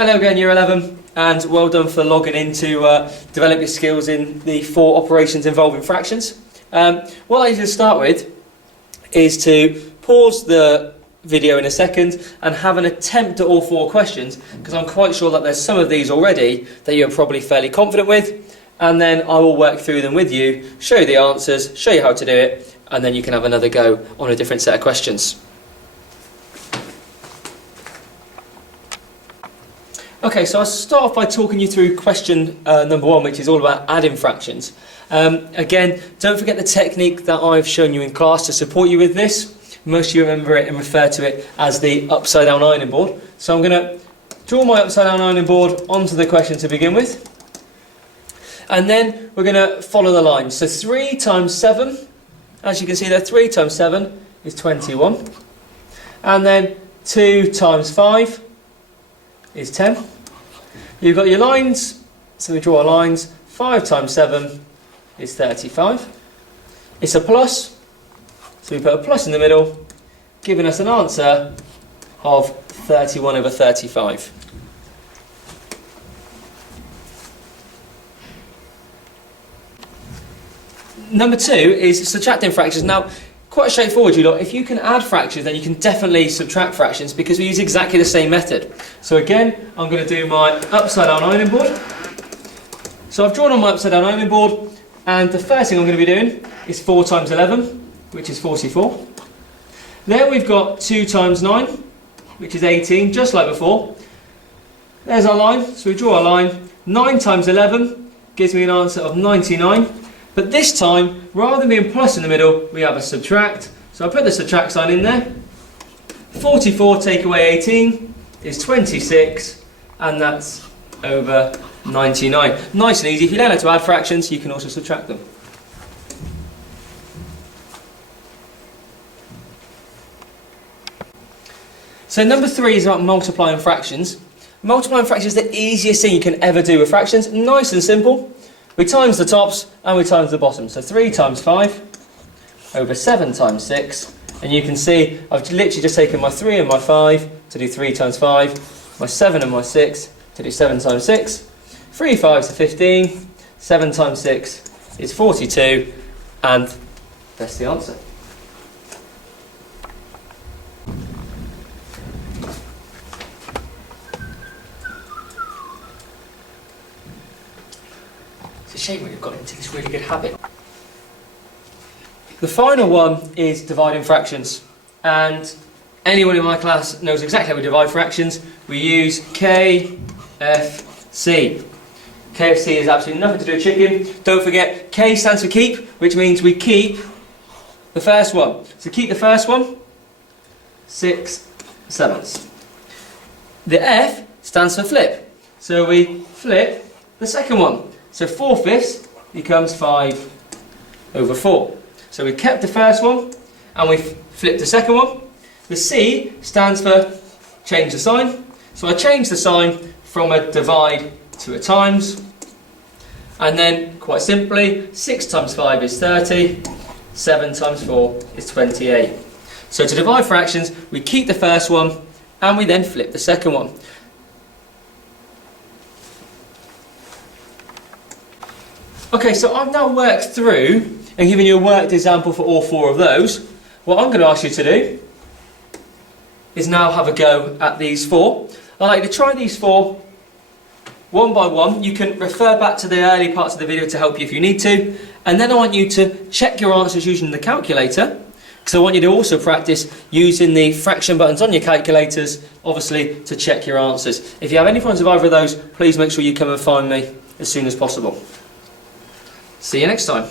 Hello again, Year 11, and well done for logging in to develop your skills in the 4 operations involving fractions. What I usually start with is to pause the video in a second and have an attempt at all 4 questions, because I'm quite sure that there's some of these already that you're probably fairly confident with, and then I will work through them with you, show you the answers, show you how to do it, and then you can have another go on a different set of questions. Okay, so I'll start off by talking you through question number 1, which is all about adding fractions. Again, don't forget the technique that I've shown you in class to support you with this. Most of you remember it and refer to it as the upside down ironing board. So I'm going to draw my upside down ironing board onto the question to begin with. And then we're going to follow the lines. So 3 times 7, as you can see there, 3 times 7 is 21. And then 2 times 5 is 10. You've got your lines, so we draw our lines. 5 times 7 is 35. It's a plus, so we put a plus in the middle, giving us an answer of 31 over 35. Number 2 is subtracting fractions. Now, quite straightforward, you lot. If you can add fractions, then you can definitely subtract fractions because we use exactly the same method. So again, I'm going to do my upside down ironing board. So I've drawn on my upside down ironing board, and the first thing I'm going to be doing is 4 times 11, which is 44. Then we've got 2 times 9, which is 18, just like before. There's our line, so we draw our line. 9 times 11 gives me an answer of 99. But this time, rather than being plus in the middle, we have a subtract. So I put the subtract sign in there. 44 take away 18 is 26, and that's over 99. Nice and easy. If you learn how to add fractions, you can also subtract them. So number 3 is about multiplying fractions. Multiplying fractions is the easiest thing you can ever do with fractions. Nice and simple. We times the tops and we times the bottoms. So 3 times 5 over 7 times 6. And you can see I've literally just taken my 3 and my 5 to do 3 times 5. My 7 and my 6 to do 7 times 6. 3 5s are 15. 7 times 6 is 42. And that's the answer. It's a shame when you've got into this really good habit. The final one is dividing fractions, and anyone in my class knows exactly how we divide fractions. We use KFC. KFC is absolutely nothing to do with chicken. Don't forget, K stands for keep, which means we keep the first one. So keep the first one, 6 sevenths. The F stands for flip, so we flip the second one. So 4 fifths becomes 5 over 4. So we kept the first one and we flipped the second one. The C stands for change the sign. So I changed the sign from a divide to a times. And then, quite simply, 6 times 5 is 30. 7 times 4 is 28. So to divide fractions, we keep the first one and we then flip the second one. Okay, so I've now worked through and given you a worked example for all 4 of those. What I'm going to ask you to do is now have a go at these 4. I'd like you to try these 4 one by one. You can refer back to the early parts of the video to help you if you need to. And then I want you to check your answers using the calculator, because I want you to also practice using the fraction buttons on your calculators, obviously, to check your answers. If you have any problems with either of those, please make sure you come and find me as soon as possible. See you next time.